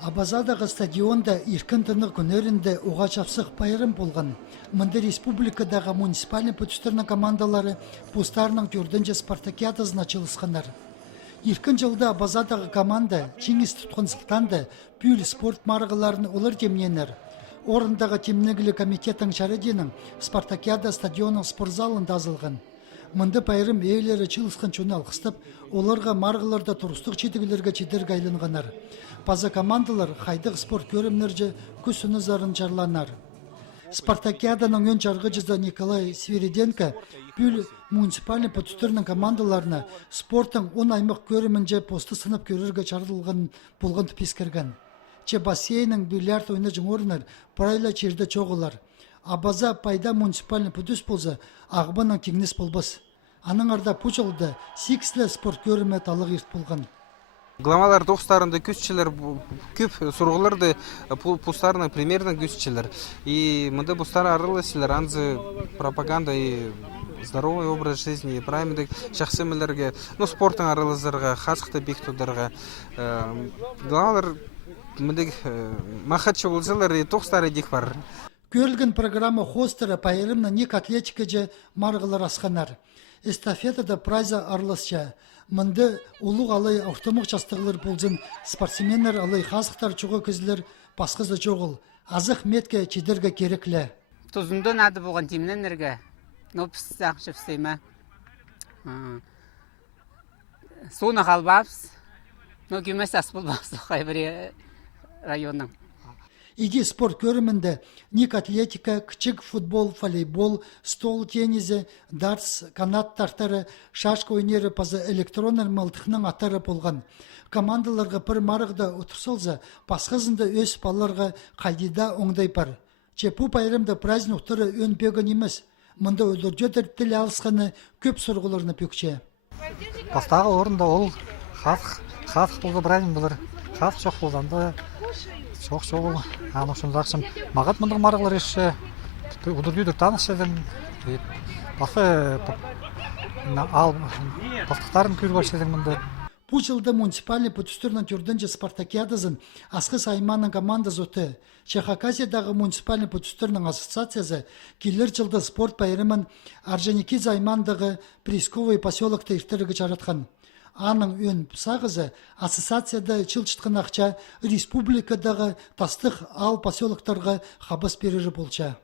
Абазадағы стадионда еркін тынық күнерінде оға жапсық байырым болған. Мұнды республикадағы муниципальный пөтістерінің командалары пустарының түрдінже спартакиадасына чылысқандар. Еркін жылда Абазадағы команда чеңіз тұтқын сылтанды пүл спорт марғыларын олар темненер. Орындағы темнегілі комитеттің шареденің спартакиада стадионның спортзалында азылған. Мұнды пайрым ейлері чылысқан чөні алқыстып, оларға марғыларда тұрыстық четігілерге чедерге айлынғанар. Паза командалар қайдық спорт көрімнерже күсіні зарын жарланар. Спартакиаданың өн жарғы жызда Николай Свериденко бүл муниципальный пөтістерінің командаларына спорттың 10 аймақ көрімінже посты сынып көрерге чарылған болған түпескерген. Че бассейнің бильярд ойны жыңорынар парайла черді чоғылар. Абаза пайда муниципальный пөтіс болса, ағбаның теңнес болбас. Аның арда пучылды сикслі спорт көрімі талық ерт болған. Главалар достарында күшчілер көп сұрғыларды пустарының примерно күшчілер. И мұнда бұстар арылысылар анзы пропаганда и здоровый образ жизни, правильно шақсымыларға, спорттың арылызырға, қасықты бектударға. Главалар мұнда мақатшы болсылар и тоқстары дек бар. Көрілген программа хостера пайырымна нек атлетика же марғылар асқанар. Эстафетада прайза арласча. Мұнды ұлық алай автомық жастығылар болзын спортсменер алай қасықтар чоғы көзілер басқызы жоғыл. Азық метке чедерге кереклі. Тұзынды нады болған темненерге. Нопсы ақшып сеймі. Соны қалбапс. Но кемес ас болбапс қайбірі районның. Иги спорт көрімінде ник атлетика, кішік футбол, волейбол, стол теннисі, дартс, канат тартары, шашқа ойнері паза электронер мылтықның аттары болған. Командаларға бір марығда отырсылза, басқызында өз баларға қайдида оңдай бар. Чепу пайрымда праздник тұры өн бөгін емес. Мұнда өлірдер тіл алысқаны көп сұрғыларыны пөкше. Бастағы орында ол қатық болды праздник бұлыр. Қатық жоқ болғанда çok ama şundaqsın mağat mındıq marıqlar eşe udurdudur tanışedin bakı al baktıkların kür başladın mında. Bu жылда муниципальный пөтістерінің түрдінже спартакиадазын асқы сайманның команда зоты. Чехакасиядағы муниципальный пөтістерінің ассоциациясы келер жылда спорт байырымын Аржаники займандағы Присковый поселокта ертірігі жаратқан. Аның өн сағызы ассоциацияда чылчытқын ақча республикадағы тастық ал поселоктарға хабыс берері болча.